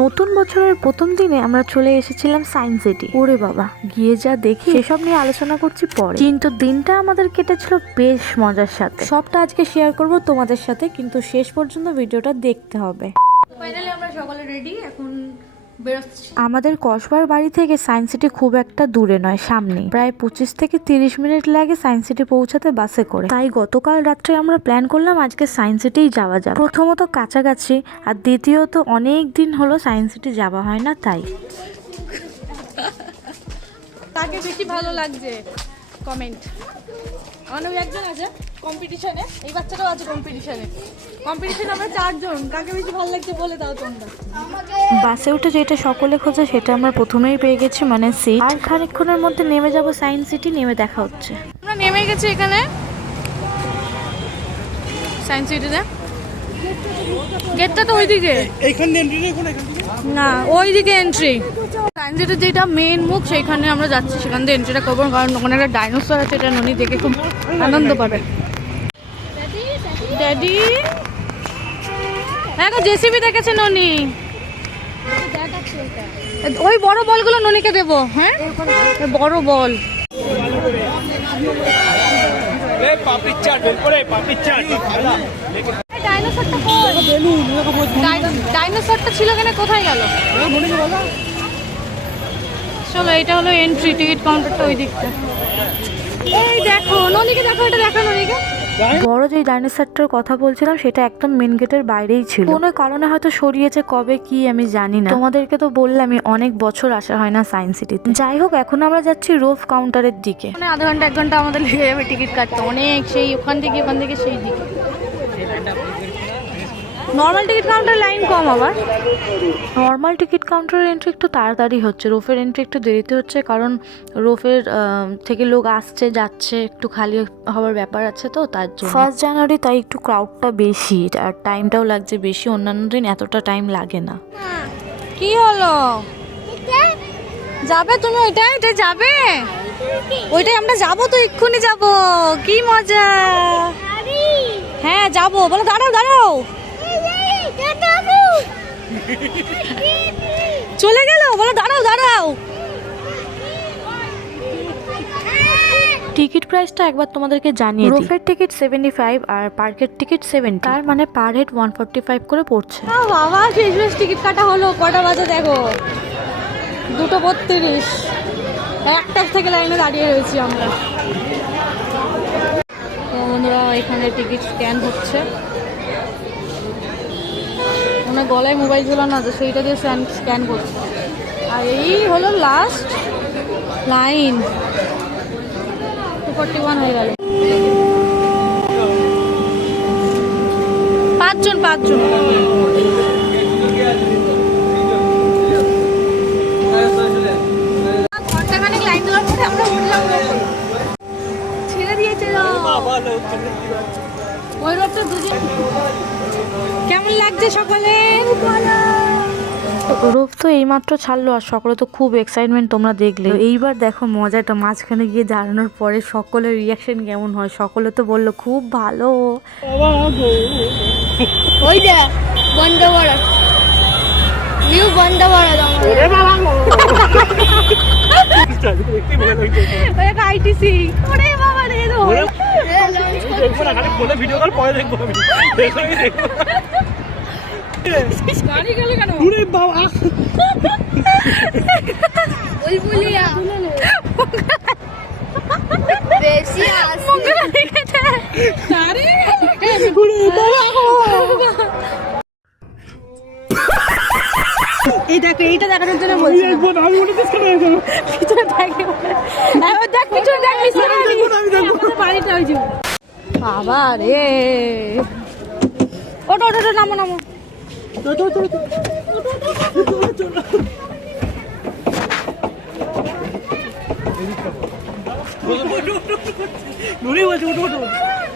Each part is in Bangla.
নতুন বছরের প্রথম দিনে আমরা চলে এসেছিলাম সায়েন্স সিটি। ওরে বাবা, গিয়ে যা দেখি সেসব নিয়ে আলোচনা করছি পরে, কিন্তু দিনটা আমাদের কেটেছিল বেশ মজার সাথে। সবটা আজকে শেয়ার করব তোমাদের সাথে, কিন্তু শেষ পর্যন্ত ভিডিওটা দেখতে হবে। ফাইনালি আমরা সকালে রেডি, এখন বেরোচ্ছি। আমাদের কসবার বাড়ি থেকে সায়েন্স সিটি খুব একটা দূরে নয়, সামনে প্রায় 25 থেকে 30 মিনিট লাগে সায়েন্স সিটি পৌঁছাতে বাসে করে। তাই গতকাল রাত্রে আমরা প্ল্যান করলাম আজকে সায়েন্স সিটিই যাওয়া যাবে। প্রথমত কাছাকাছি, আর দ্বিতীয়ত অনেক দিন হলো সায়েন্স সিটি যাওয়া হয় না, তাই। কাকে বেশি ভালো লাগছে কমেন্ট। অনেক একজন আছে কম্পিটিশনে, এই বাচ্চাটাও আছে কম্পিটিশনে। কম্পিটিশনে আমরা 4 জন, কাকে বেশি ভালো লাগছে বলে দাও তোমরা। বাসে উঠে যেটা সকলে খোঁজে সেটা আমরা প্রথমেই পেয়ে গেছি, মানে সিট। আর খানিকক্ষণের মধ্যে নেমে যাব সায়েন্স সিটি, নেমে দেখা হচ্ছে। আমরা নেমে গেছি এখানে সায়েন্স সিটিতে। গেটটা তো ওইদিকে, এইখান দিয়ে এন্ট্রি নেই, না ওইদিকে এন্ট্রি। সায়েন্স সিটির যেটা মেইন মুখ সেখানে আমরা যাচ্ছি, সেখান দিয়ে এন্ট্রিটা করবো, কারণ ওখানে একটা ডাইনোসর আছে, এটা ননি দেখে খুব আনন্দ পাবে। ড্যাডি হ্যাঁ, জেসিবি দেখেছে ননি। ওই বড় বলগুলো ননিকে দেবো। হ্যাঁ, বড় বল। ডাইনোসরটা ছিল কেন, কোথায় গেল? চলো, এটা হলো এন্ট্রি, টিকিট কাউন্টারটা ওই দিকটা। এই দেখো ননিকে, দেখো এটা, দেখো ননিকে। বড় যে ডাইনোসরটার কথা বলছিলাম সেটা একদম মেন গেটের বাইরেই ছিল, কোনো কারণে হয়তো সরিয়েছে, কবে কি আমি জানি না। তোমাদেরকে তো বললামই অনেক বছর আসা হয় না সায়েন্স সিটিতে। যাই হোক, এখন আমরা যাচ্ছি রোফ কাউন্টারের দিকে। মানে আধা ঘন্টা 1 ঘন্টা আমাদের লেগে যাবে টিকিট কাটতে, অনেক। সেই ওখান থেকে সেই দিকে। নর্মাল টিকিট কাউন্টার লাইন কম, আবার নর্মাল টিকিট কাউন্টারের এন্ট্রি একটু তাড়াতাড়ি হচ্ছে, রোফের এন্ট্রি একটু দেরিতে হচ্ছে, কারণ রোফের থেকে লোক আসছে যাচ্ছে, একটু খালি হওয়ার ব্যাপার আছে, তো তার জন্য 1 জানুয়ারি, তাই একটু ক্রাউডটা বেশি আর টাইমটাও লাগছে বেশি। অন্যান্য দিন এতটা টাইম লাগে না। কি হলো, যাবে তুমি? ওইটাই যাবে, ওইটাই আমরা যাবো তো, এক্ষুনি যাবো। কি মজা। হ্যাঁ যাবো, বলো দাঁড়াও দাঁড়াও। চলে গেল, বলো দাঁড়াও দাঁড়াও। টিকিট প্রাইসটা একবার তোমাদেরকে জানিয়ে দিই। রোফের টিকিট 75 আর পার্কের টিকিট 70, তার মানে পার হেড 145 করে পড়ছে। বাবা, শেষ টিকিট কাটা হলো। কটা বাজে দেখো, 2:32। একটা থেকে লাইনে দাঁড়িয়ে রয়েছি আমরা। তো বন্ধুরা, এখানে টিকিট স্ক্যান হচ্ছে। ওনার গলায় মোবাইল ছিল না, তো সেইটা দিয়ে স্ক্যান করছে। আর এই হলো লাস্ট লাইন, 241 হয়ে গেল। 5 জন। ঘন্টাখানেক লাইন দেওয়ার পরে আমরা উঠলাম, ছেড়ে দিয়েছিল ওই রোডটা। দুজন কেমন লাগছে সকালে? রোফ তো এইমাত্র ছাড়লো, আর সকলে তো খুব এক্সাইটমেন্ট, তোমরা দেখলে। এইবার দেখো মজাটা, মাঝখানে গিয়ে দাঁড়ানোর পরে সকলের রিয়াকশন কেমন হয়। সকলে তো বললো খুব ভালো। ওই দেখ বন্ধ নিউ বন্ধ আইটিসি। ওরে বাবা রে, ভিডিও কল পরে দেখবো আমি। গাড়ি গেল কেন? ওরে বাবা, বুলবুলিয়া বেশি আসি এই দেখো, এইটা দেখানোর জন্য বলছি। পিছনে দেখ, বাড়িটা ওই যে। বাবা রে, ওটো নামো।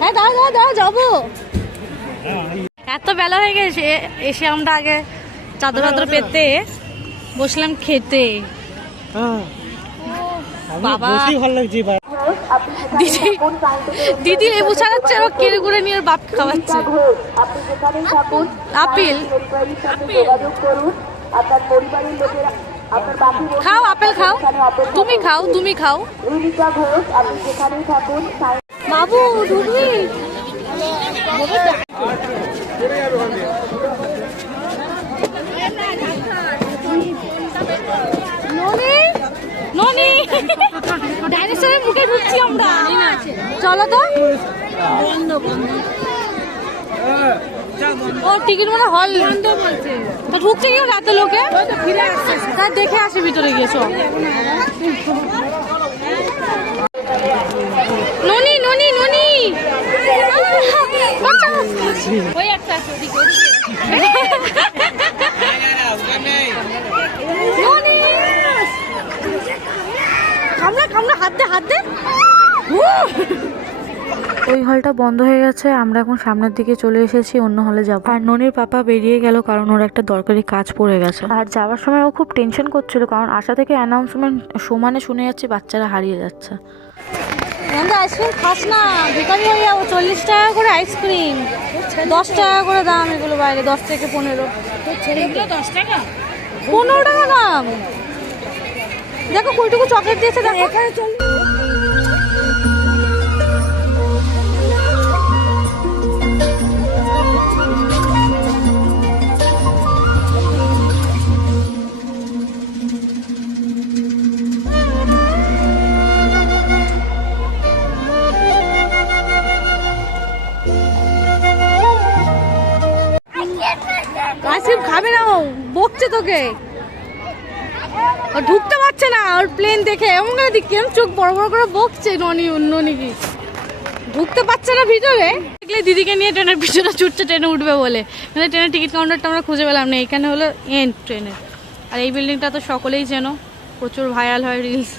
হ্যাঁ দাঁড়া যাবো। এত বেলা হয়ে গেছে, এসে আমরা আগে চাদর পেতে বসলাম খেতে। বাবা, ভালো লাগছে। দিদি লেবু ছাড়াচ্ছে, আবার কেড়ে করে নিয়ে বাপ খাওয়াচ্ছে। আপেল আপনার পরিবারের লোকেরা, আপনার বাকি খাও আপেল খাও, তুমি খাও, তুমি খাও। রিনিকা ঘোষ, আপনি যেখানেই থাকুন। বাবু ঢুকবি? ননি ননি ডাইনোসরের মুখে ঢুকছি আমরা, চলো তো। ও টিকিট মানে হল বন্ধ বলছে, তো ঢুকছে কেউ রাতে লোকে, ফিরে আসছে, তার দেখে আসে ভিতরে গিয়েছো। ননি ননি ননি ওই একটা আছে ওদিকে, ননি কামড়া কামড়া, হাত দে হাত দে। ওই হলটা বন্ধ হয়ে গেছে, আমরা এখন সামনের দিকে চলে এসেছি, অন্য হলে যাবো। আর ননির পাপা বেরিয়ে গেল কারণ ওর একটা দরকারি কাজ পড়ে গেছে। আর যাওয়ার সময় ও খুব টেনশন করছিল কারণ আশা থেকে অ্যানাউন্সমেন্ট সমানে শুনে যাচ্ছে বাচ্চারা হারিয়ে যাচ্ছে। আইসক্রিম খাস না, ভিকারি হয়ে যাবো। 40 টাকা করে আইসক্রিম, 10 টাকা করে দাম এগুলো বাইরে, 10 থেকে 15। 10 টাকা 15 টাকা দাম। দেখো কইটুকু চকলেট দিয়েছে, দেখো এখানে। আইসক্রিম খাবে না, ও বকছে তোকে, ও ঢুকতে পারছে না ওর প্লেন দেখে, এমন করে দিক কেমন চোখ বড় বড় করে বকছে। ননি কি ঢুকতে পারছে না ভিতরে, দেখলে দিদিকে নিয়ে ট্রেনের পিছনে ছুটছে ট্রেনে উঠবে বলে। মানে ট্রেনের টিকিট কাউন্টারটা আমরা খুঁজে পেলাম না, এখানে হলো এন্ড ট্রেনের। আর এই বিল্ডিংটা তো সকলেই চেনো, প্রচুর ভাইরাল হয় রিলস।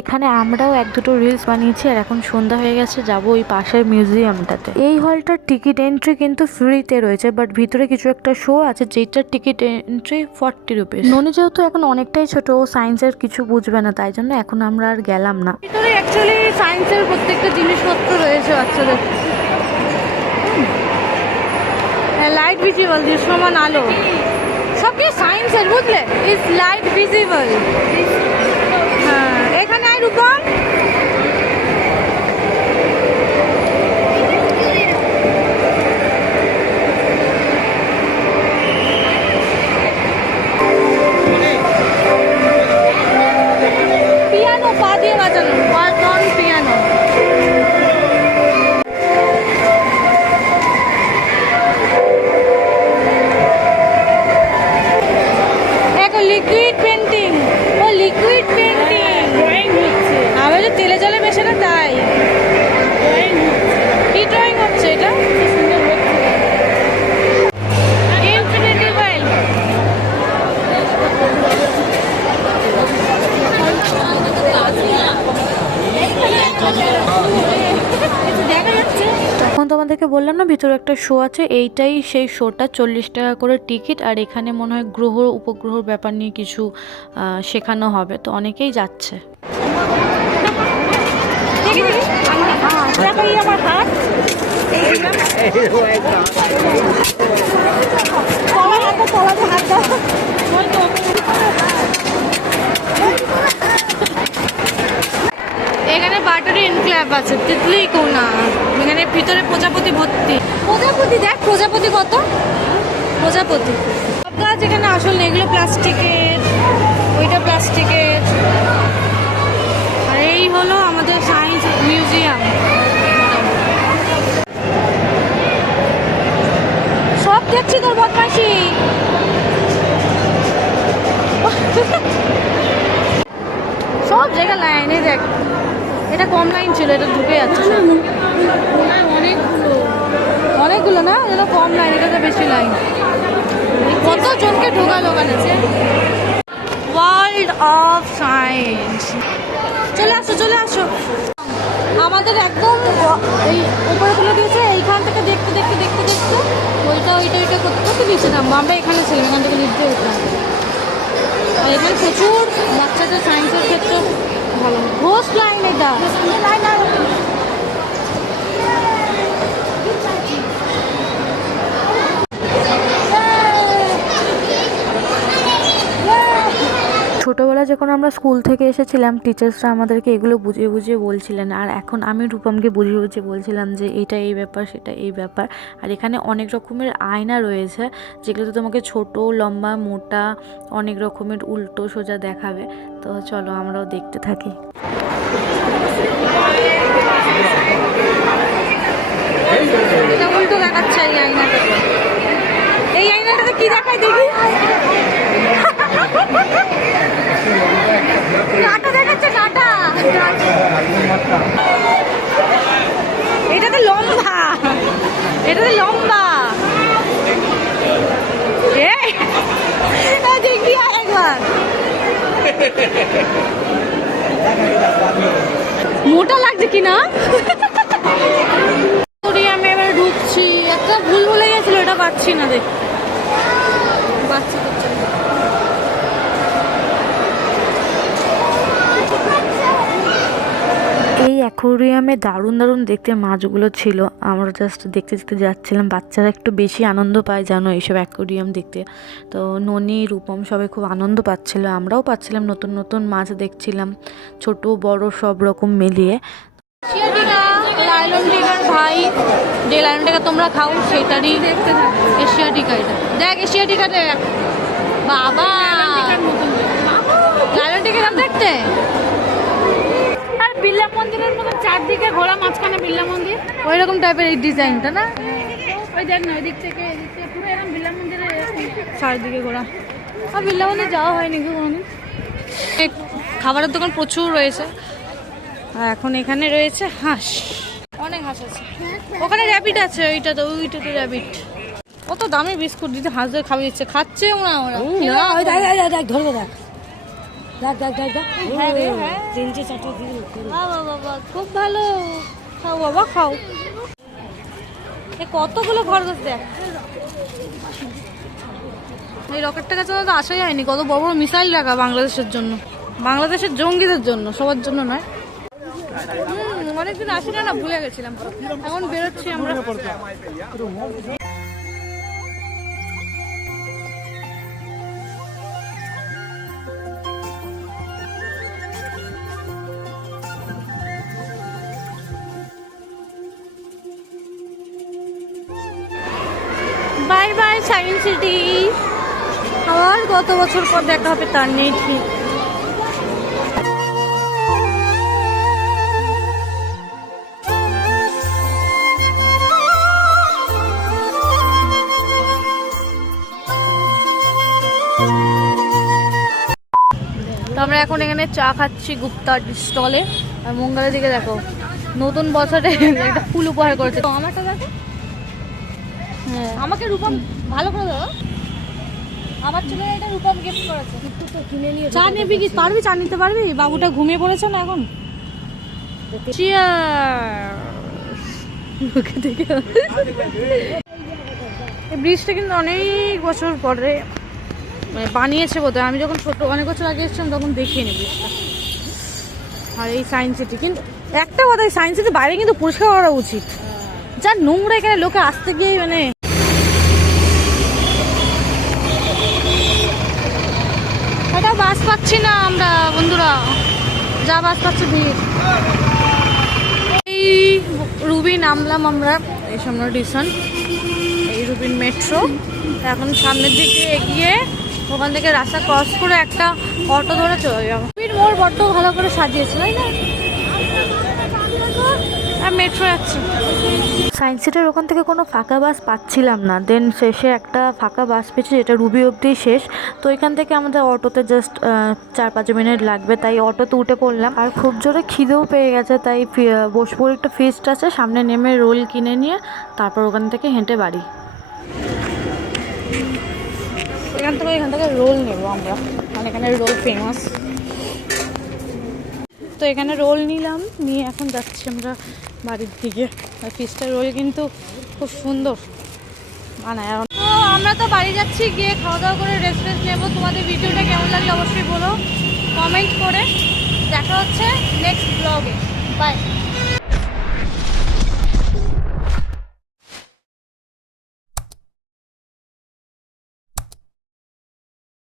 এখানে আমরাও 1-2 রিলস বানিয়েছি আর এখন সন্ধ্যা হয়ে গেছে, যাব ওই পাশের মিউজিয়ামটাতে। এই হলটার টিকিট এন্ট্রি কিন্তু ফ্রিতে রয়েছে, বাট ভিতরে কিছু একটা শো আছে যেটার টিকিট এন্ট্রি 40 রুপিস। ননি যেহেতু এখন অনেকটাই ছোট, ও সায়েন্সের কিছু বুঝবে না, তাই জন্য এখন আমরা আর গেলাম না। ভিতরে অ্যাকচুয়ালি সায়েন্সের প্রত্যেকটা জিনিসপত্র রয়েছে বাচ্চাদের। লাইট ভিজিবল, দৃশ্যমান আলো, সব কিছু সায়েন্সের, বুঝলে? Is light visible. হ্যাঁ, এখানে আয় রূপম। পিয়ানো পা দিয়ে বাজানো, নন পিয়ানো। লিকুইড পেন্টিং, ও লিকুইড পেন্টিং, ড্রয়িং হচ্ছে। আমি যে তেলে জলে মেশে না তাই কি ড্রয়িং হচ্ছে এটা? সুন্দর হচ্ছে। ইনফিনিটি ওয়েল, দেখা যাচ্ছে। তখন তোমাদেরকে বললাম না ভিতরে একটা শো আছে, এইটাই সেই শোটা। 40 টাকা করে টিকিট, আর এখানে মনে হয় গ্রহ উপগ্রহর ব্যাপার নিয়ে কিছু শেখানো হবে, তো অনেকেই যাচ্ছে। আমার হাত এখানে বাটারি ইনক্ল্যাব আছে, তিতলি কোনা, এখানে ভিতরে প্রজাপতি ভর্তি। প্রজাপতি দেখ, প্রজাপতি কত, প্রজাপতি সব গাছ এখানে আসল নেই, এগুলো প্লাস্টিকের, ওইটা প্লাস্টিকের। আর এই হলো আমাদের সায়েন্স মিউজিয়াম। সব দেখছি তোর বদমাইশি। সব জায়গা লাইনে দেখ, এটা কম লাইন ছিল, এটা ঢুকে যাচ্ছে অনেকগুলো না, এটা কম লাইন, এটা তো বেশি লাইন। কতজনকে ঢোকালো ওখানে। ওয়ার্ল্ড অফ সায়েন্স, চলে আসো চলে আসো। আমাদের একদম এই উপরে তুলে দিয়েছে, এইখান থেকে দেখতে দেখতে দেখতে দেখতে ওইটা করতে করতে নিচে নামবো। আমরা এখানে ছিলাম, এখান থেকে লিফটে উঠলাম। আর এখানে প্রচুর বাচ্চাদের সায়েন্সের ক্ষেত্রে ভালো। ঘোষ লাইন এটা ছোটোবেলায় যখন আমরা স্কুল থেকে এসেছিলাম টিচার্সরা আমাদেরকে এগুলো বুঝিয়ে বুঝিয়ে বলছিলেন, আর এখন আমি রূপমকে বুঝিয়ে বুঝিয়ে বলছিলাম যে এটা এই ব্যাপার সেটা এই ব্যাপার। আর এখানে অনেক রকমের আয়না রয়েছে যেগুলোতে তোমাকে ছোট লম্বা মোটা অনেক রকমের উল্টো সোজা দেখাবে। তো চলো আমরাও দেখতে থাকি। এটা উল্টো দেখাচ্ছে এই আয়নাটাতে। এই আয়নাটাতে কি দেখায় দেখি? কাটা দেখাচ্ছে, কাটা। এটাতে লম্বা, এটাতে লম্বা। দেখবি আর একবার। মোটা লাগছে কিনা? আমি এবার ঢুকছি। একটা ভুল ভুলে গেছিল, এটা পাচ্ছি না দেখ। বাচ্চা করছে এই অ্যাকোয়ারিয়ামে দারুণ দারুণ দেখতে মাছগুলো ছিল। আমরা জাস্ট দেখতে দেখতে যাচ্ছিলাম। বাচ্চারা একটু বেশি আনন্দ পায় জানো এইসব অ্যাকোয়ারিয়াম দেখতে। তো ননি রূপম সবাই খুব আনন্দ পাচ্ছিল, আমরাও পাচ্ছিলাম। নতুন নতুন মাছ দেখছিলাম, ছোট বড় সব রকম মিলিয়ে। লাইলন টিকার ভাই, যে লাইলন টিকা তোমরা খাও সেটারই দেখতে থাকো। এশিয়াটিকা, এটা দেখ এশিয়াটিকা দেখ বাবা, লাইলন টিকা দাম দেখতে। আর বিড়লা মন্দিরের মতো চারদিকে ঘোরা, মাঝখানে বিড়লা মন্দির, ওই রকম টাইপের এই ডিজাইনটা না? ওই দেখ না, ওই দিক থেকে এদিক থেকে পুরো এরকম বিড়লা মন্দিরের চারদিকে ঘোরা। আর বিড়লা মন্দির যাওয়া হয়নি কি কোনোদিন। খাবারের দোকান প্রচুর রয়েছে। আর এখন এখানে রয়েছে হাঁস, অনেক হাঁস আছে। ওখানে র্যাবিট আছে, ওইটাতে র্যাবিট। কত দামি বিস্কুট দিতে হাঁসদের খাবে দিচ্ছে, খাচ্ছেও না ওরা। ধরবো দেখ, হ্যাঁ রে, হ্যাঁ। 3-4টা দিন। বাবা বাবা, খুব ভালো। খাও বাবা খাও। কতগুলো খরগোশ দেখ। এই রকেটটা কাছে তো আসাই হয়নি। কত বড় বড় মিসাইল রাখা বাংলাদেশের জন্য, বাংলাদেশের জঙ্গিদের জন্য, সবার জন্য নয়। অনেকদিন আসি না, ভুলে গেছিলাম। এখন বেরোচ্ছি আমরা। Bye bye science city. আবার কত বছর পর দেখা হবে তার নেই ঠিক। তো আমরা এখন এখানে চা খাচ্ছি গুপ্তার স্টলে। আর মঙ্গলের দিকে দেখো, নতুন বছরে একটা ফুল উপহার করেছে। তো আমারটা দেখো, হ্যাঁ আমাকে রূপম ভালো করে দাও। আমার ছেলে এটা রূপম গিফট করেছে। চা নিবি কি? পারবি চা নিতে পারবি? বাবুটা ঘুমিয়ে পড়েছে না এখন। এই ব্রিজটা কিন্তু অনেক বছর পরে মানে বানিয়েছে বোধহয়। আমি যখন ছোট অনেক বছর আগে এসেছিলাম তখন দেখিনি ব্রিজটা। আর এই সায়েন্স সিটি কিন্তু একটা কথা, এই সায়েন্স সিটি বাইরে কিন্তু পরিষ্কার করা উচিত। যা নোংরা এখানে, লোকে আসতে গিয়ে মানে এটা বাস পাচ্ছি না আমরা বন্ধুরা, যা বাস পাচ্ছি ভিড়। এই রুবিন নামলাম আমরা, এই সামনে স্টেশন, এই রুবিন মেট্রো। এখন সামনের দিকে এগিয়ে ওখান থেকে রাস্তা ক্রস করে একটা অটো ধরে চলে যাবো। রুবিন মোড় বড্ড ভালো করে সাজিয়েছে তাই না? মেট্রো যাচ্ছে। সায়েন্স সিটির ওখান থেকে কোনো ফাঁকা বাস পাচ্ছিলাম না। দেন শেষে একটা ফাঁকা বাস পেয়েছি যেটা রুবি অবধি শেষ। তো এখান থেকে আমাদের অটোতে জাস্ট 4-5 মিনিট লাগবে, তাই অটোতে উঠে পড়লাম। আর খুব জোরে খিদেও পেয়ে গেছে, তাই বসপুর একটা ফিস্ট আছে সামনে, নেমে রোল কিনে নিয়ে তারপর ওখান থেকে হেঁটে বাড়ি। এখান থেকে রোল নেবো আমরা, মানে এখানে রোল ফেমাস। তো এখানে রোল নিলাম, নিয়ে এখন যাচ্ছি আমরা বাড়ির দিকে। আর ফিশটা রোল কিন্তু খুব সুন্দর বানায়। এখন আমরা তো বাড়ি যাচ্ছি, গিয়ে খাওয়া দাওয়া করে রেস্ট নেবো। তোমাদের ভিডিওটা কেমন লাগলো অবশ্যই বলো কমেন্ট করে। দেখা হচ্ছে নেক্সট ব্লগে। বাই।